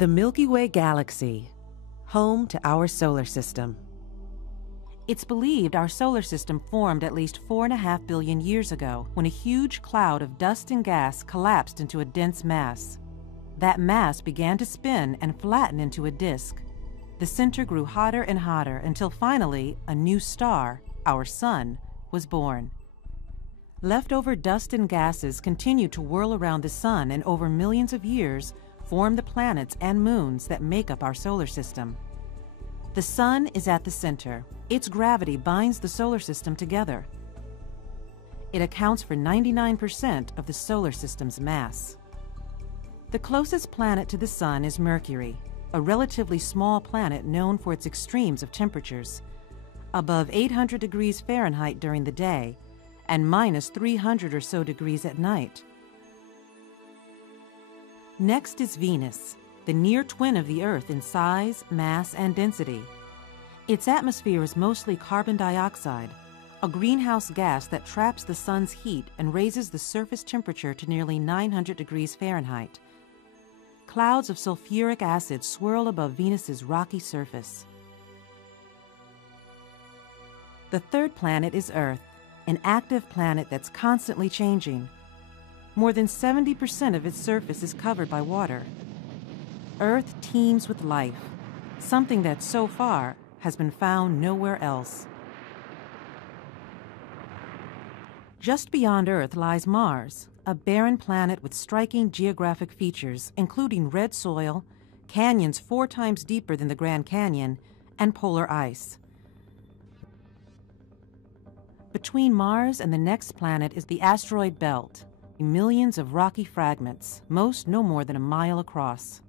The Milky Way galaxy, home to our solar system. It's believed our solar system formed at least 4.5 billion years ago when a huge cloud of dust and gas collapsed into a dense mass. That mass began to spin and flatten into a disk. The center grew hotter and hotter until finally a new star, our sun, was born. Leftover dust and gases continued to whirl around the sun and over millions of years form the planets and moons that make up our solar system. The sun is at the center. Its gravity binds the solar system together. It accounts for 99% of the solar system's mass. The closest planet to the sun is Mercury, a relatively small planet known for its extremes of temperatures, above 800 degrees Fahrenheit during the day and minus 300 or so degrees at night. Next is Venus, the near twin of the Earth in size, mass, and density. Its atmosphere is mostly carbon dioxide, a greenhouse gas that traps the sun's heat and raises the surface temperature to nearly 900 degrees Fahrenheit. Clouds of sulfuric acid swirl above Venus's rocky surface. The third planet is Earth, an active planet that's constantly changing. More than 70% of its surface is covered by water. Earth teems with life, something that so far has been found nowhere else. Just beyond Earth lies Mars, a barren planet with striking geographic features, including red soil, canyons 4 times deeper than the Grand Canyon, and polar ice. Between Mars and the next planet is the asteroid belt, millions of rocky fragments, most no more than a mile across.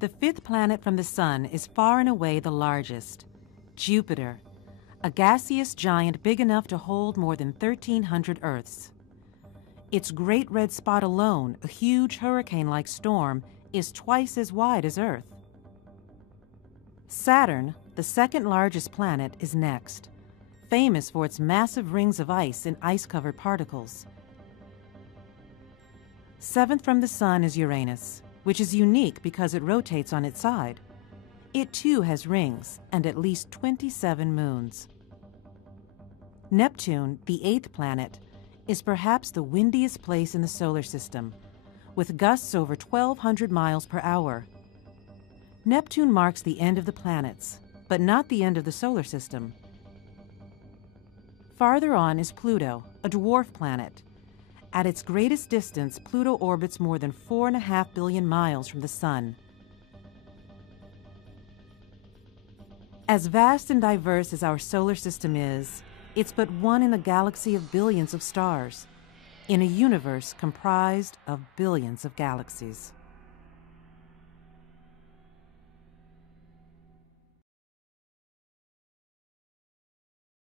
The 5th planet from the Sun is far and away the largest, Jupiter, a gaseous giant big enough to hold more than 1,300 Earths. Its Great Red Spot alone, a huge hurricane-like storm, is twice as wide as Earth. Saturn, the second largest planet, is next, famous for its massive rings of ice and ice-covered particles. 7th from the Sun is Uranus, which is unique because it rotates on its side. It too has rings and at least 27 moons. Neptune, the 8th planet, is perhaps the windiest place in the solar system, with gusts over 1,200 miles per hour. Neptune marks the end of the planets, but not the end of the solar system. Farther on is Pluto, a dwarf planet. At its greatest distance, Pluto orbits more than 4.5 billion miles from the Sun. As vast and diverse as our solar system is, it's but one in a galaxy of billions of stars, in a universe comprised of billions of galaxies.